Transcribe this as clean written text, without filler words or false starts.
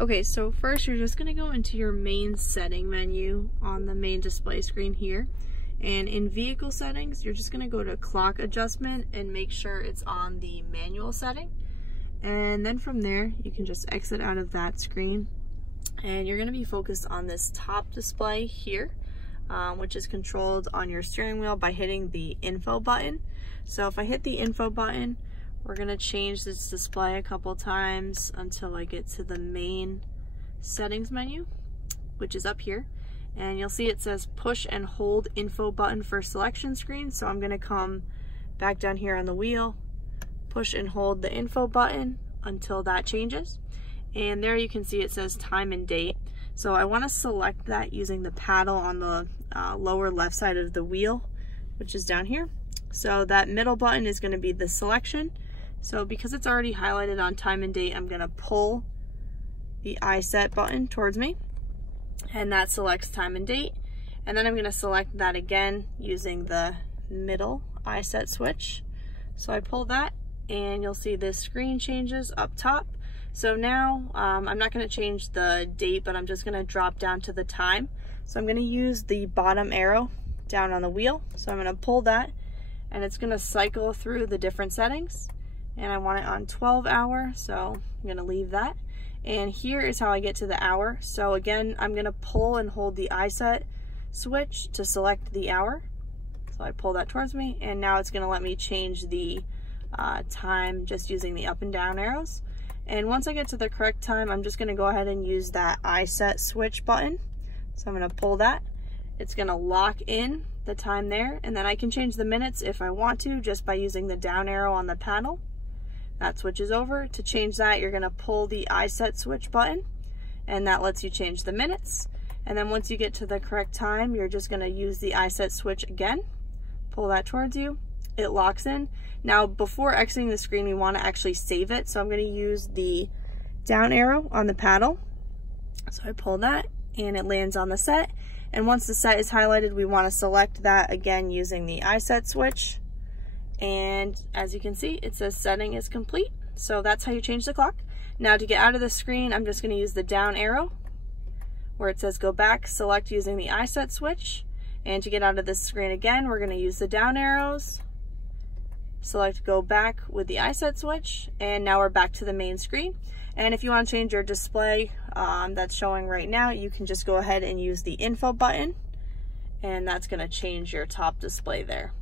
Okay, so first you're just gonna go into your main setting menu on the main display screen here. And in vehicle settings, you're just gonna go to clock adjustment and make sure it's on the manual setting. And then from there, you can just exit out of that screen. And you're gonna be focused on this top display here, which is controlled on your steering wheel by hitting the info button. So if I hit the info button, we're gonna change this display a couple times until I get to the main settings menu, which is up here. And you'll see it says push and hold info button for selection screen. So I'm gonna come back down here on the wheel, push and hold the info button until that changes. And there you can see it says time and date. So I wanna select that using the paddle on the lower left side of the wheel, which is down here. So that middle button is gonna be the selection. So because it's already highlighted on time and date, I'm gonna pull the EyeSight button towards me, and that selects time and date. And then I'm gonna select that again using the middle EyeSight switch. So I pull that, and you'll see this screen changes up top. So now I'm not gonna change the date, but I'm just gonna drop down to the time. So I'm gonna use the bottom arrow down on the wheel. So I'm gonna pull that, and it's gonna cycle through the different settings. And I want it on 12 hour, so I'm gonna leave that. And here is how I get to the hour. So again, I'm gonna pull and hold the EyeSight switch to select the hour. So I pull that towards me, and now it's gonna let me change the time just using the up and down arrows. And once I get to the correct time, I'm just gonna go ahead and use that EyeSight switch button. So I'm gonna pull that. It's gonna lock in the time there, and then I can change the minutes if I want to, just by using the down arrow on the paddle. That switches over. To change that, you're gonna pull the EyeSight switch button, and that lets you change the minutes. And then once you get to the correct time, you're just gonna use the EyeSight switch again, pull that towards you, it locks in. Now, before exiting the screen, we wanna actually save it. So I'm gonna use the down arrow on the paddle. So I pull that, and it lands on the set. And once the set is highlighted, we wanna select that again using the EyeSight switch. And as you can see, it says setting is complete. So that's how you change the clock. Now to get out of the screen, I'm just gonna use the down arrow where it says go back, select using the EyeSight switch. And to get out of this screen again, we're gonna use the down arrows, select go back with the EyeSight switch, and now we're back to the main screen. And if you wanna change your display that's showing right now, you can just go ahead and use the info button, and that's gonna change your top display there.